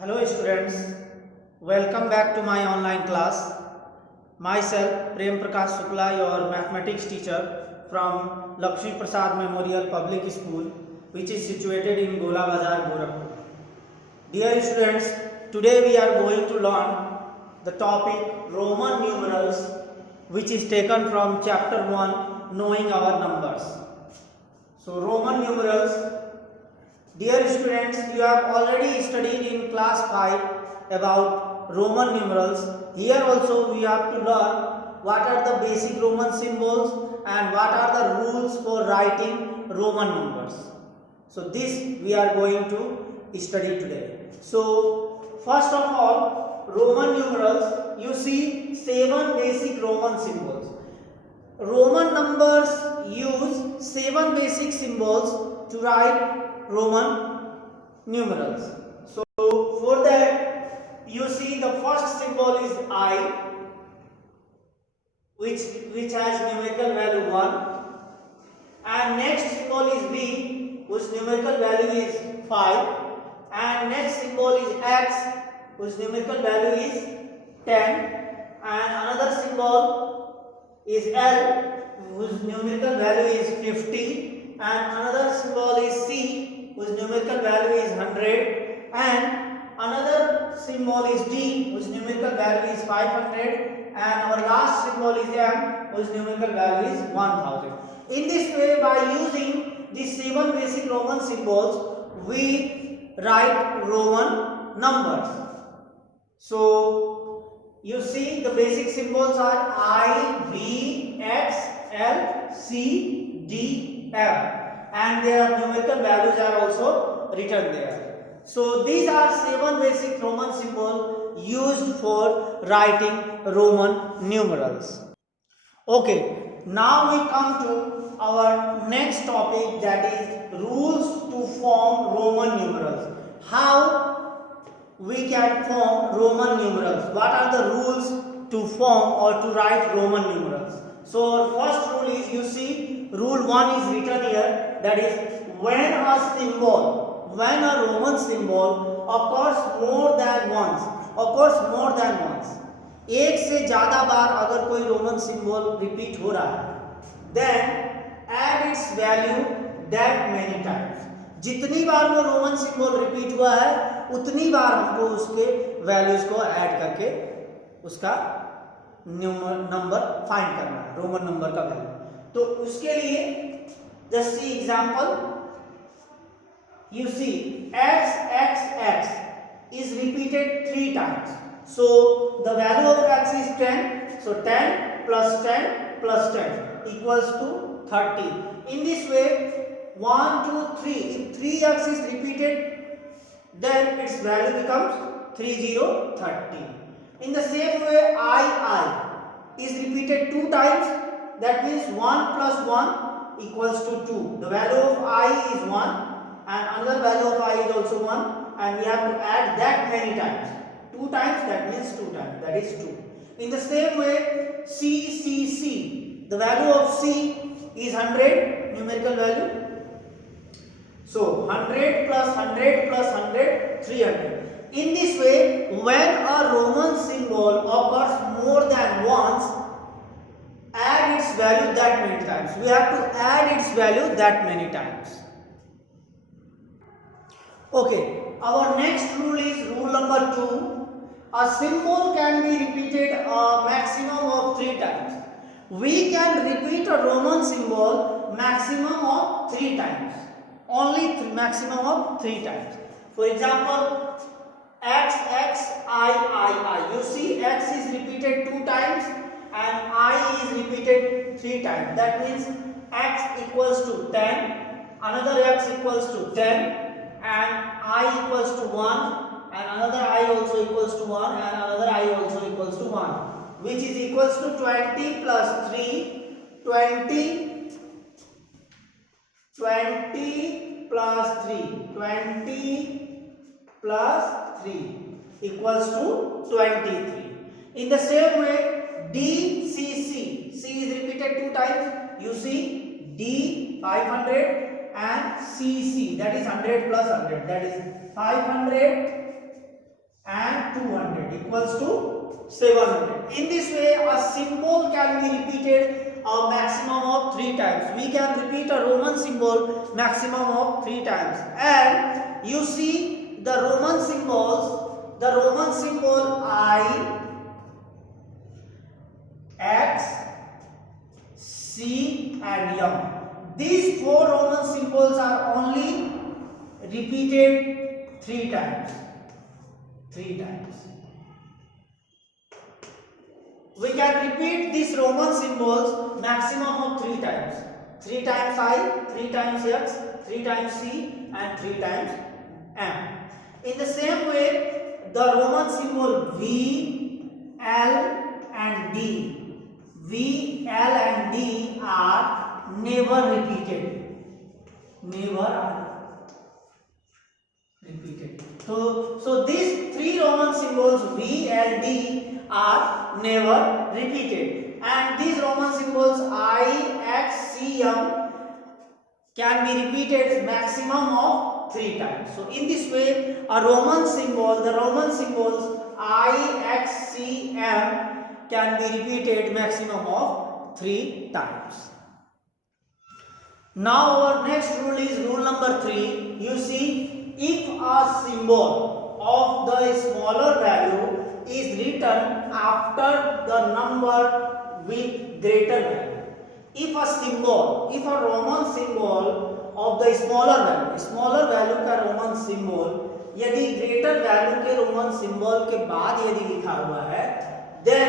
Hello students, welcome back to my online class. Myself Prem Prakash Shukla, your mathematics teacher from Lakshmi Prasad Memorial Public School, which is situated in Gola Bazar, Gorakhpur. Dear students, today we are going to learn the topic Roman numerals, which is taken from chapter 1, Knowing Our Numbers. So Roman numerals. Dear students, you have already studied in class 5 about Roman numerals. Here also we have to learn what are the basic Roman symbols and what are the rules for writing Roman numbers. So this we are going to study today. So first of all, Roman numerals, you see 7 basic Roman symbols. Roman numbers use 7 basic symbols to write Roman numerals. So for that, you see the first symbol is I, which has numerical value 1, and next symbol is V, whose numerical value is 5, and next symbol is X, whose numerical value is 10, and another symbol is L, whose numerical value is 50, and another symbol is C, whose numerical value is 100, and another symbol is D, whose numerical value is 500, and our last symbol is M, whose numerical value is 1000. In this way, by using these 7 basic Roman symbols, we write Roman numbers. So you see the basic symbols are I, V, X, L, C, D, M, and their numerical values are also written there. So these are 7 basic Roman symbols used for writing Roman numerals. Okay, now we come to our next topic, that is rules to form Roman numerals. How we can form Roman numerals? What are the rules to form or to write Roman numerals? So our first rule is, you see, rule 1 is written here, that is when a Roman symbol occurs more than once, एक से ज़्यादा बार अगर कोई Roman symbol repeat हो रहा है, then add its value that many times. जितनी बार वो रोमन सिंबल रिपीट हुआ है उतनी बार हमको उसके वैल्यूज को ऐड करके उसका नंबर फाइंड करना है, रोमन नंबर का वैल्यू. तो उसके लिए just see example, you see x is repeated 3 times. So the value of x is 10. So 10 plus 10 plus 10 equals to 30. In this way, 1, 2, 3. If 3x is repeated, then its value becomes 30. In the same way, I is repeated 2 times. That means 1 plus 1 equals to 2. The value of I is 1 and another value of I is also 1, and we have to add that many times. 2 times, that means 2 times, that is 2. In the same way, C. The value of C is 100, numerical value. So 100 plus 100 plus 100, 300. In this way, when a Roman symbol occurs more than once, add its value that many times. We have to add its value that many times. Okay, our next rule is rule number 2. A symbol can be repeated a maximum of 3 times. We can repeat a Roman symbol maximum of 3 times. Only maximum of 3 times. For example, X, I. You see, X is repeated 2 times and I is repeated 3 times. That means X equals to 10, another X equals to 10, and I equals to 1, and another I also equals to 1, and another I also equals to 1, which is equals to 20 plus 3, 20 plus 3 equals to 23. In the same way, DCC, C is repeated 2 times. You see, D 500 and CC, that is 100 plus 100, that is 500 and 200 equals to 700. In this way, a symbol can be repeated a maximum of 3 times. We can repeat a Roman symbol maximum of 3 times. And you see the Roman symbols, the Roman symbol I, X, C and M. These 4 Roman symbols are only repeated 3 times. 3 times. We can repeat these Roman symbols maximum of 3 times. 3 times I, 3 times X, 3 times C and 3 times M. In the same way, the Roman symbol V, L and D. V, L and D are never repeated. Never are repeated. So these 3 Roman symbols V, L, D are never repeated. And these Roman symbols I, X, C, M can be repeated maximum of 3 times. So in this way, a Roman symbol, the Roman symbols I, X, C, M can be repeated maximum of 3 times. Now our next rule is rule number 3. You see, if a symbol of the smaller value is written after the number with greater value. If a Roman symbol of the smaller value का Roman symbol यदि greater value के Roman symbol के बाद यदि लिखा हुआ है, then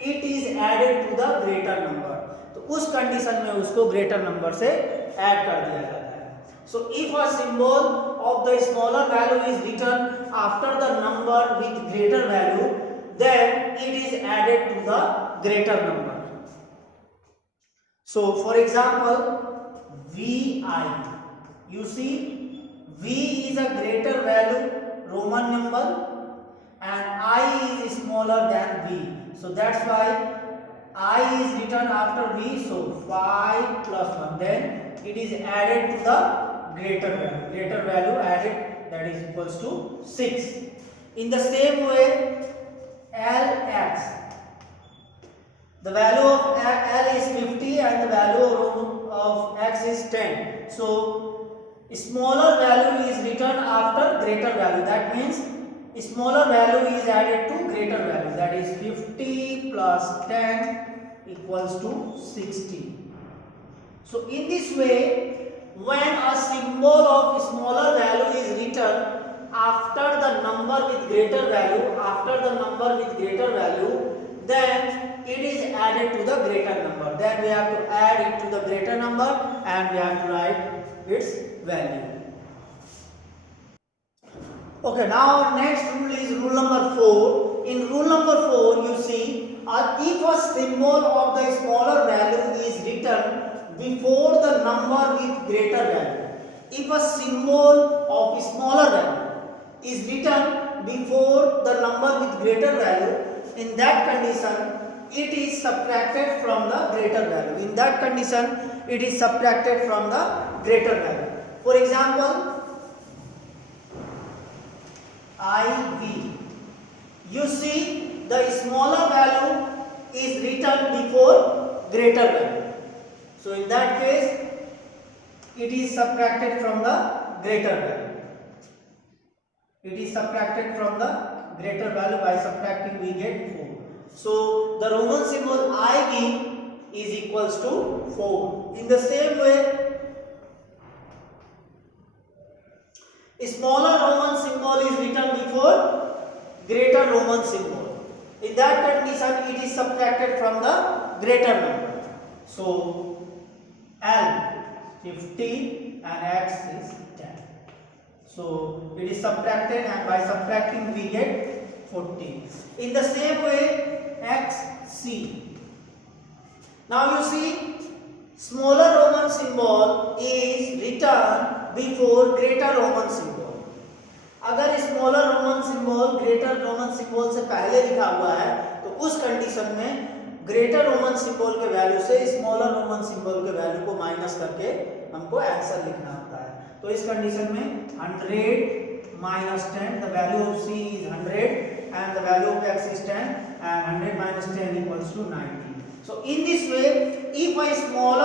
it is added to the greater number. तो उस कंडीशन में उसको greater number से ऐड कर दिया जाता है. So if a symbol of the smaller value is written after the number with greater value, then it is added to the greater number. So for example, VI. You see, V is a greater value Roman number and I is smaller than V. So that's why I is written after V. So 5 plus 1. Then it is added to the greater value. Greater value added, that is equals to 6. In the same way, LX. The value of L is 50 and the value of X is 10. So smaller value is written after greater value. That means smaller value is added to greater value. That is 50 plus 10 equals to 60. So in this way, when a symbol of smaller value is written after the number with greater value, then it is added to the greater number. Then we have to add it to the greater number and we have to write its value. Okay, now our next rule is rule number 4. In rule number 4, you see, if a symbol of the smaller value is written before the number with greater value. If a symbol of smaller value is written before the number with greater value, in that condition, it is subtracted from the greater value. In that condition, it is subtracted from the greater value. For example, IV. You see, the smaller value is written before greater value. So in that case, it is subtracted from the greater value. It is subtracted from the greater value. By subtracting, we get 4. So the Roman symbol IV is equals to 4. In the same way, a smaller Roman symbol is written before greater Roman symbol. In that condition, it is subtracted from the greater number. So L 50 and X is 10. So it is subtracted and by subtracting we get 40. In the same way, XC. Now you see, smaller Roman symbol is written before greater Roman symbol. अगर smaller Roman symbol greater Roman symbol से पहले लिखा हुआ है तो उस condition में greater Roman symbol के वैल्यू से स्मॉलर रोमन सिंबल के वैल्यू को माइनस करके हमको आंसर लिखना होता है. तो इस कंडीशन में 100 minus 10. The value of C is 100 and the value of X is 10, and 100 minus 10 equals to 90. So in this way, if a symbol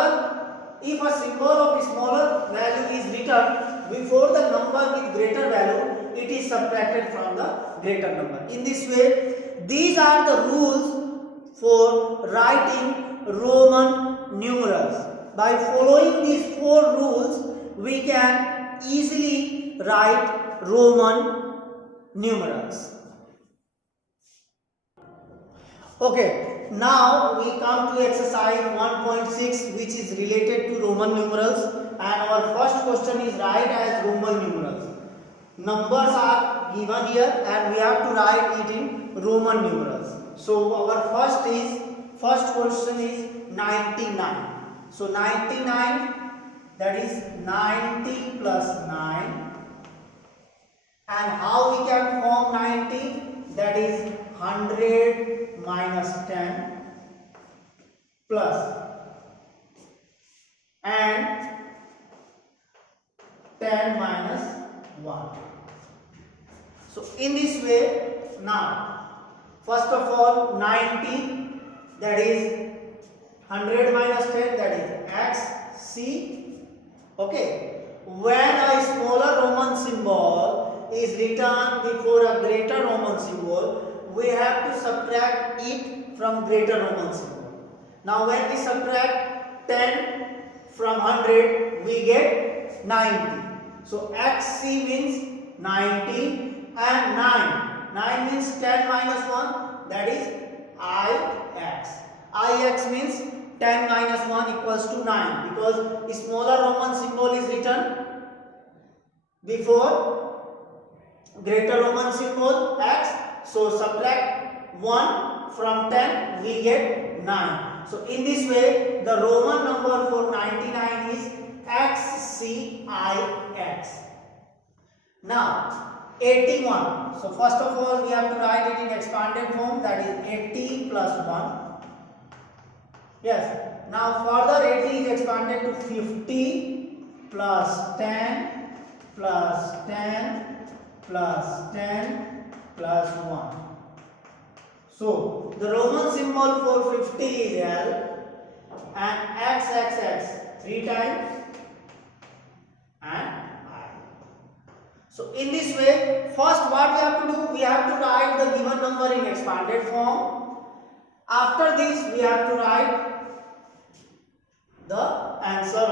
of smaller value is written before the number with greater value, it is subtracted from the greater number. In this way, these are the rules for writing Roman numerals. By following these 4 rules, we can easily write Roman numerals. Okay, now we come to exercise 1.6, which is related to Roman numerals, and our first question is write as Roman numerals. Numbers are given here and we have to write it in Roman numerals. So our first question is 99. So 99, that is 90 plus 9, and how we can form 90? That is 100 minus 10 plus and 10 minus 1. So in this way, now first of all 90, that is 100 minus 10, that is XC. Okay, when a smaller Roman symbol is written before a greater Roman symbol, we have to subtract it from greater Roman symbol. Now when we subtract 10 from 100, we get 90. So XC means 90 and 9 means 10 minus 1, that is IX. IX means 10 minus 1 equals to 9, because smaller Roman symbol is written before greater Roman symbol X. So subtract 1 from 10, we get 9. So in this way, the Roman number for 99 is XCIX. Now 81. So first of all, we have to write it in expanded form, that is 80 plus 1. Yes. Now further 80 is expanded to 50 plus 10 plus 10 plus 10 plus 1. So the Roman symbol for 50 is L and XXX 3 times and I. So in this way, first what we have to do, we have to write the given number in expanded form. After this, we have to write the answer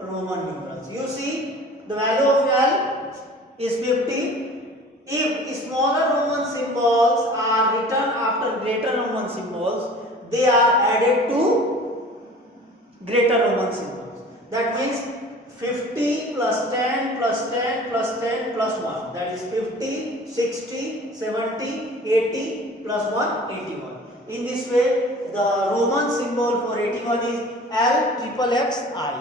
in Roman numerals. You see, the value of L is 50. If smaller Roman symbols are written after greater Roman symbols, they are added to greater Roman symbols. That means 50 plus 10 plus 10 plus 10 plus 1. That is 50, 60, 70, 80 plus 1, 81. In this way, the Roman symbol for 81 is LXXI.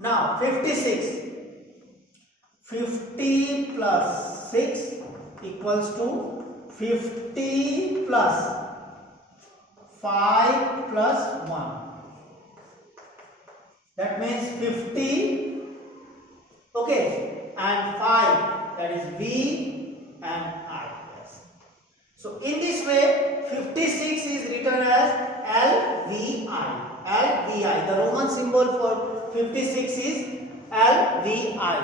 Now 56. 50 plus 6 equals to 50 plus 5 plus 1. That means 50, okay, and 5, that is V and I. Yes. So in this way, 56 is written as LVI. LVI. The Roman symbol for 56 is LVI.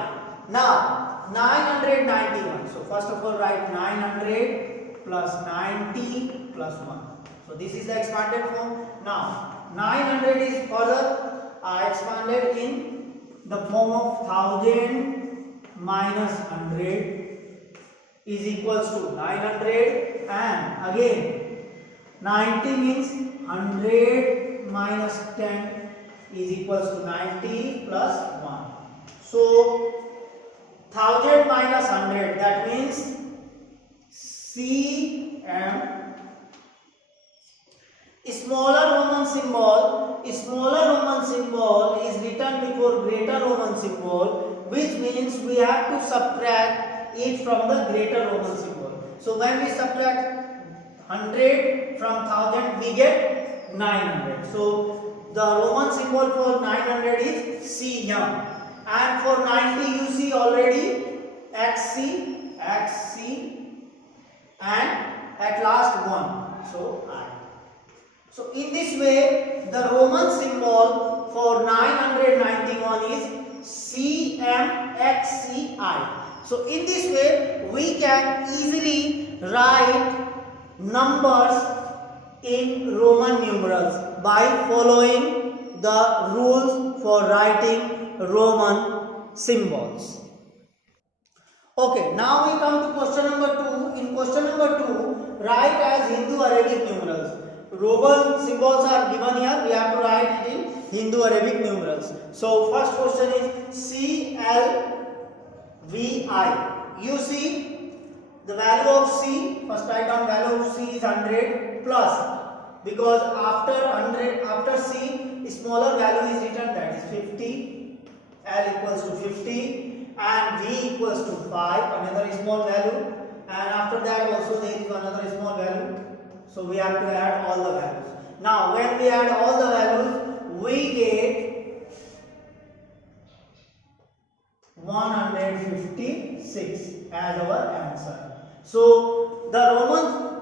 Now 991. So first of all, write 900 plus 90 plus 1. So this is the expanded form. Now 900 is further expanded in the form of 1000 minus 100 is equals to 900, and again 90 means 100 minus 10 is equals to 90 plus 1. So 1000 minus 100, that means CM. Smaller Roman symbol is written before greater Roman symbol, which means we have to subtract it from the greater Roman symbol. So when we subtract 100 from 1000, we get 900. So the Roman symbol for 900 is CM, and for 90 you see already XC, and at last 1. So I. So in this way, the Roman symbol for 991 is CMXCI. So in this way, we can easily write numbers in Roman numerals by following the rules for writing Roman symbols. Okay, now we come to question number 2. In question number 2, write as Hindu Arabic numerals. Roman symbols are given here. We have to write it in Hindu Arabic numerals. So first question is CLVI. You see the value of C. First write down value of C is 100 plus, because after C smaller value is written, that is 50. L equals to 50 and V equals to 5, another small value, and after that also there is another small value. So we have to add all the values. Now when we add all the values, we get 156 as our answer. So the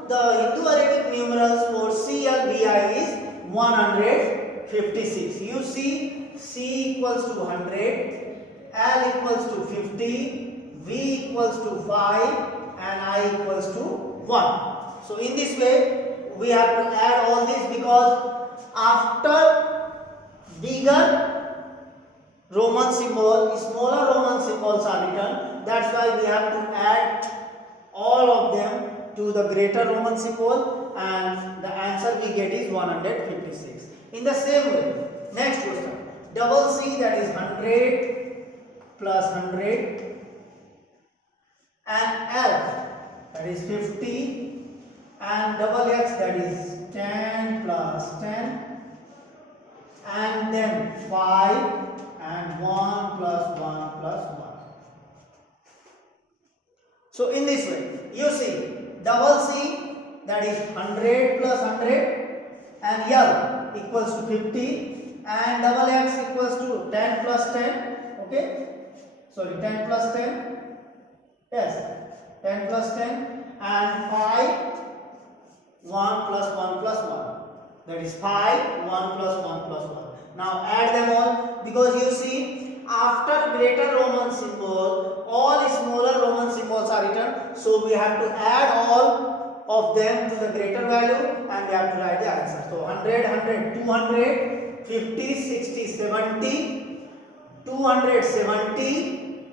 Hindu Arabic numerals for CLVI is 156. You see C equals to 100, L equals to 50, V equals to 5 and I equals to 1. So in this way we have to add all this, because after bigger Roman symbol, smaller Roman symbols are written. That's why we have to add all of them to the greater Roman symbol, and the answer we get is 156. In the same way, next question, double C, that is 100 plus 100, and L, that is 50, and double X, that is 10 plus 10, and then 5 and 1 plus 1 plus 1. So in this way, you see double C, that is 100 plus 100, and L equals to 50, and double X equals to 10 plus 10. Okay, sorry, 10 plus 10. Yes, 10 plus 10, and 5, 1 plus 1 plus 1. That is 5, 1 plus 1 plus 1. Now add them all, because you see after greater Roman symbol all smaller Roman symbols are written. So we have to add all of them to the greater value and we have to write the answer. So 100, 100, 200, 50, 60, 70, 270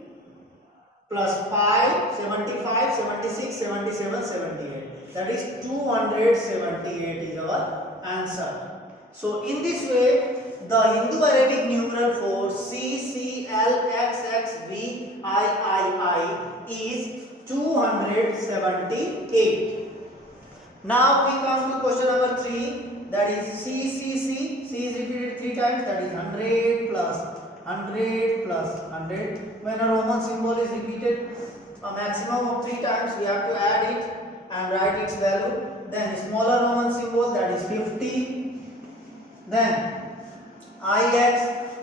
plus 5, 75, 76, 77, 78. That is 278 is our answer. So in this way, the Hindu Arabic numeral for C, C, L, X, X, V, I is 278. Now we come to question number 3, that is C, C, C. C is repeated 3 times, that is 100 plus 100 plus 100. When a Roman symbol is repeated a maximum of 3 times, we have to add it and write its value. Then smaller Roman symbol, that is 50. Then IX,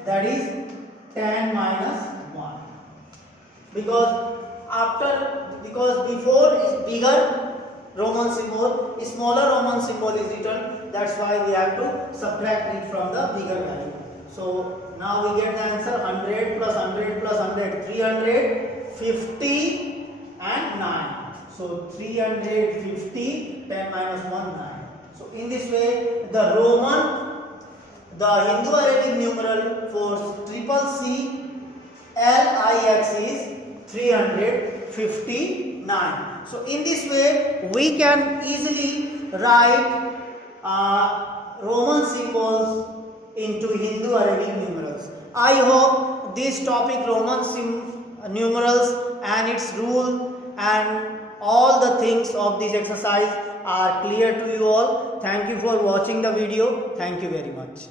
that is 10 minus 1. Because before is bigger Roman symbol, smaller Roman symbol is written. That's why we have to subtract it from the bigger value. So now we get the answer 100 plus 100 plus 100, 350 and 9. So 350, 10 minus 1, 9. So in this way, the Hindu Arabic numeral for CCC LIX is 359. So in this way, we can easily write Roman symbols into Hindu Arabic numerals. I hope this topic, Roman numerals and its rule and all the things of this exercise are clear to you all. Thank you for watching the video. Thank you very much.